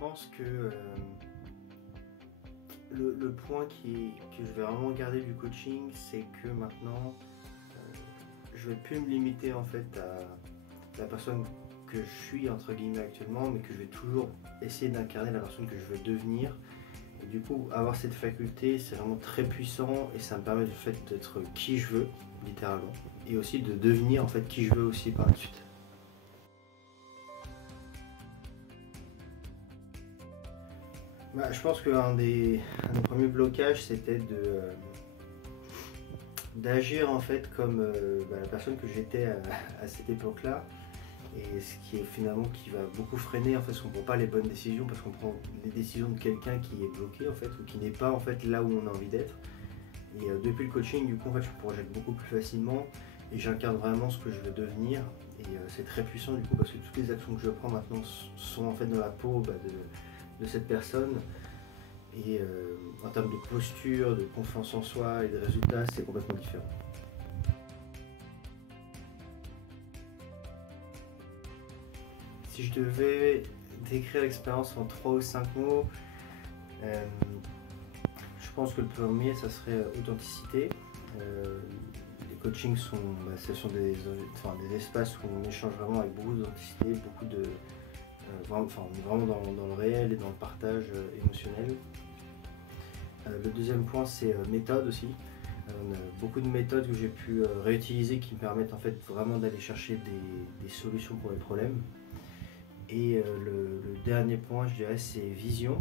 pense que le point que je vais vraiment garder du coaching, c'est que maintenant, je vais plus me limiter en fait à la personne que je suis entre guillemets actuellement, mais que je vais toujours essayer d'incarner la personne que je veux devenir. Et du coup, avoir cette faculté, c'est vraiment très puissant et ça me permet du fait d'être qui je veux, littéralement, et aussi de devenir en fait qui je veux aussi par la suite. Je pense qu'un des premiers blocages, c'était d'agir en fait comme la personne que j'étais à cette époque-là. Et ce qui est finalement qui va beaucoup freiner en fait, parce qu'on ne prend pas les bonnes décisions, parce qu'on prend les décisions de quelqu'un qui est bloqué en fait, ou qui n'est pas en fait là où on a envie d'être. Et depuis le coaching, du coup, en fait, je me projette beaucoup plus facilement et j'incarne vraiment ce que je veux devenir. Et c'est très puissant du coup, parce que toutes les actions que je prends maintenant sont en fait dans la peau de cette personne. Et en termes de posture, de confiance en soi et de résultats, c'est complètement différent. Si je devais décrire l'expérience en 3 ou 5 mots, je pense que le premier, ça serait authenticité. Les coachings ce sont des espaces où on échange vraiment avec beaucoup d'authenticité, beaucoup de, on est vraiment dans le réel et dans le partage émotionnel. Le deuxième point, c'est méthode aussi. On a beaucoup de méthodes que j'ai pu réutiliser qui me permettent en fait vraiment d'aller chercher des solutions pour les problèmes. Et le dernier point, je dirais, c'est vision.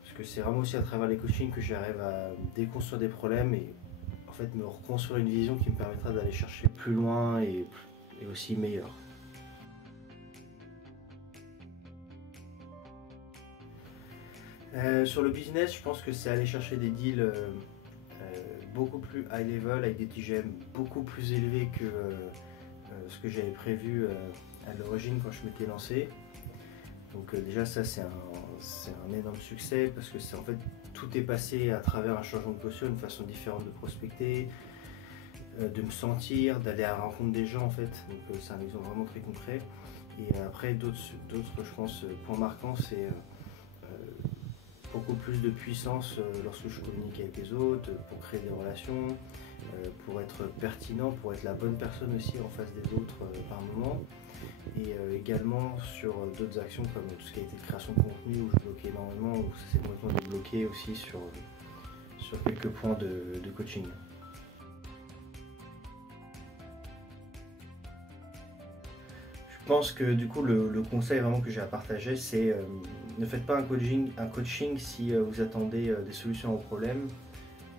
Parce que c'est vraiment aussi à travers les coachings que j'arrive à déconstruire des problèmes et en fait me reconstruire une vision qui me permettra d'aller chercher plus loin et aussi meilleur. Sur le business, je pense que c'est aller chercher des deals beaucoup plus high level avec des TGM beaucoup plus élevés que ce que j'avais prévu à l'origine quand je m'étais lancé. Donc déjà ça c'est un énorme succès parce que en fait tout est passé à travers un changement de posture, une façon différente de prospecter, de me sentir, d'aller à la rencontre des gens en fait. Donc c'est un exemple vraiment très concret. Et après d'autres je pense points marquants, c'est beaucoup plus de puissance lorsque je communique avec les autres, pour créer des relations, pour être pertinent, pour être la bonne personne aussi en face des autres par moment. Et également sur d'autres actions comme tout ce qui a été création de contenu où je bloquais énormément, où ça s'est complètement débloqué aussi sur quelques points de coaching. Je pense que du coup le conseil vraiment que j'ai à partager, c'est ne faites pas un coaching si vous attendez des solutions aux problèmes,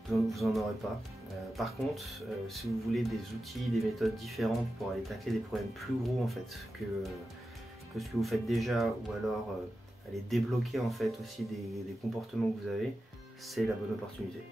vous en aurez pas. Par contre, si vous voulez des outils, des méthodes différentes pour aller tacler des problèmes plus gros en fait que ce que vous faites déjà, ou alors aller débloquer en fait aussi des comportements que vous avez, c'est la bonne opportunité.